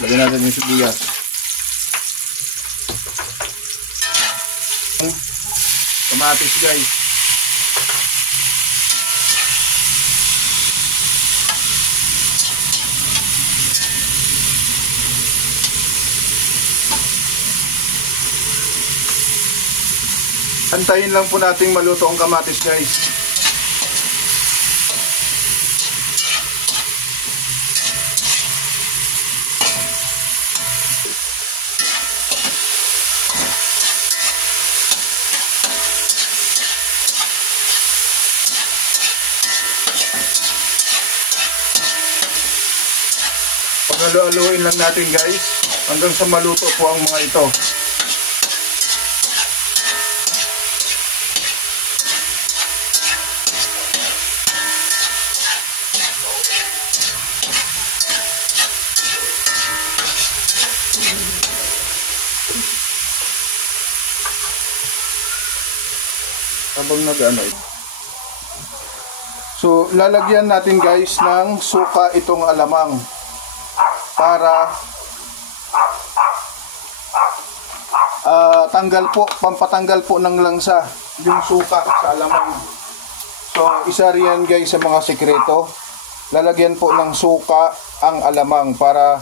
Lagyan natin yung sibuyas. Kamatis guys. Antayin lang po nating maluto ang kamatis guys. Paghalo-haluin lang natin guys hanggang sa maluto po ang mga ito. Habang nag-ano ito. So, lalagyan natin guys ng suka itong alamang para pampatanggal po ng langsa yung suka sa alamang. So, isa riyan guys sa mga sekreto. Lalagyan po ng suka ang alamang para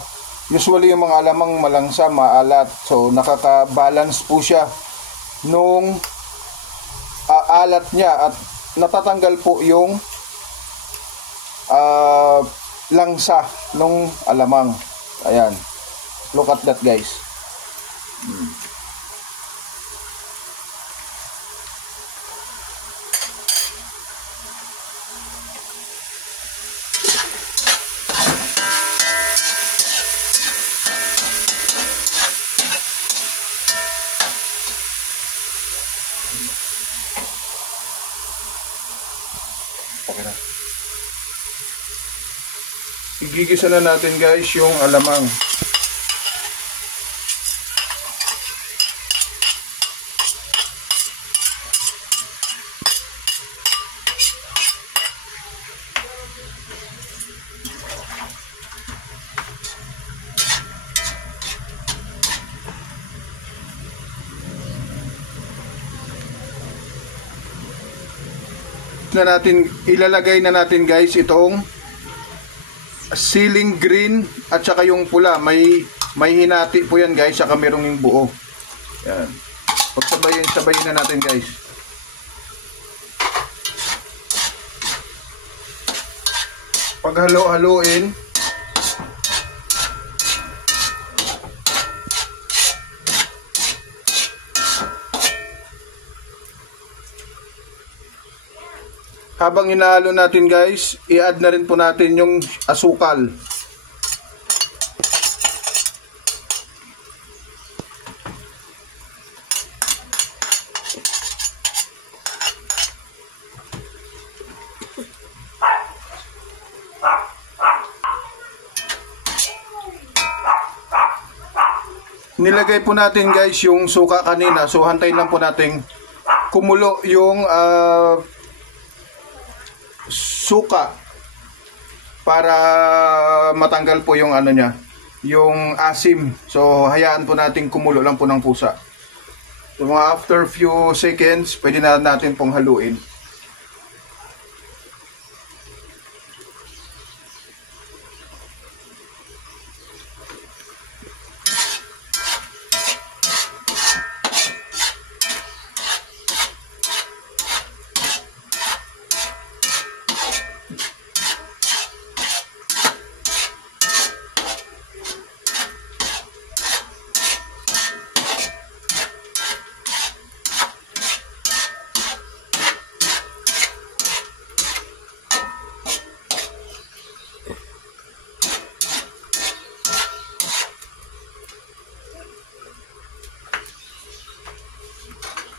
usually yung mga alamang malangsa, maalat. So, nakaka-balance po siya nung alat niya at natatanggal po yung langsa nung alamang. Ayan. Look at that guys. Okay na. Igigisa na natin guys yung alamang. Ilalagay na natin guys itong ceiling green at saka yung pula. May hinati po yan guys, saka merong yung buo. Yan. Pagsabayin na natin guys. Paghalo-haloin. Habang hinahalo natin guys, i-add na rin po natin yung asukal. Nilagay po natin guys yung suka kanina. So hantayin lang po natin kumulo yung suka para matanggal po yung ano niya, yung asim. So hayaan po natin kumulo lang po ng pusa. So mga after few seconds, pwede na natin pong haluin.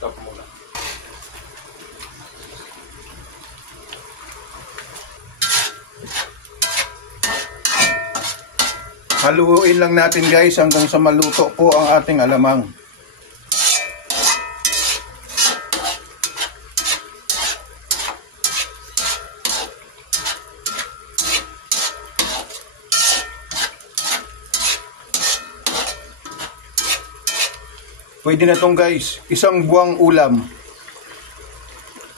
Stop muna. Haluin lang natin guys hanggang sa maluto po ang ating alamang. Pwede na tong guys, isang buwang ulam.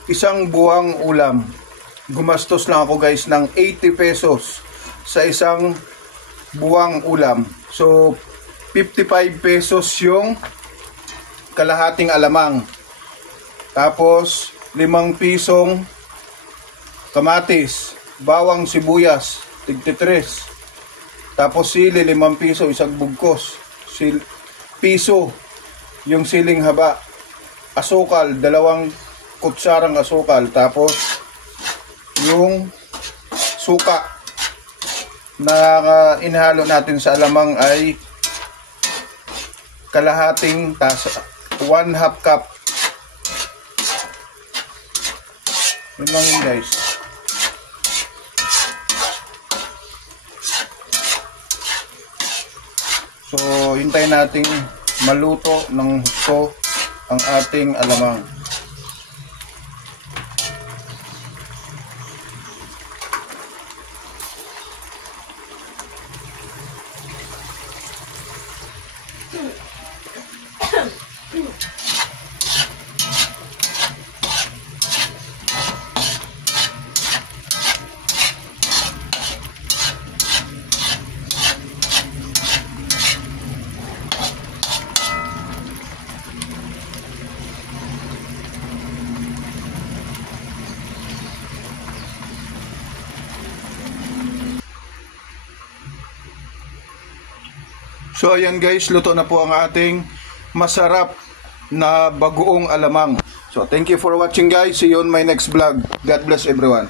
Isang buwang ulam. Gumastos lang ako guys ng 80 pesos sa isang buwang ulam. So 55 pesos yung kalahating alamang. Tapos 5 pisong kamatis, bawang sibuyas, tig-3. Tapos sili 5 piso, isang bugkos. Piso yung siling haba. Asukal, 2 kutsarang asukal. Tapos yung suka na inhalo natin sa alamang ay kalahating tasa, 1/2 cup. Yun lang yun guys. So hintayin natin maluto ng husto ang ating alamang. So ayan guys, luto na po ang ating masarap na bagoong alamang. So thank you for watching guys. See you on my next vlog. God bless everyone.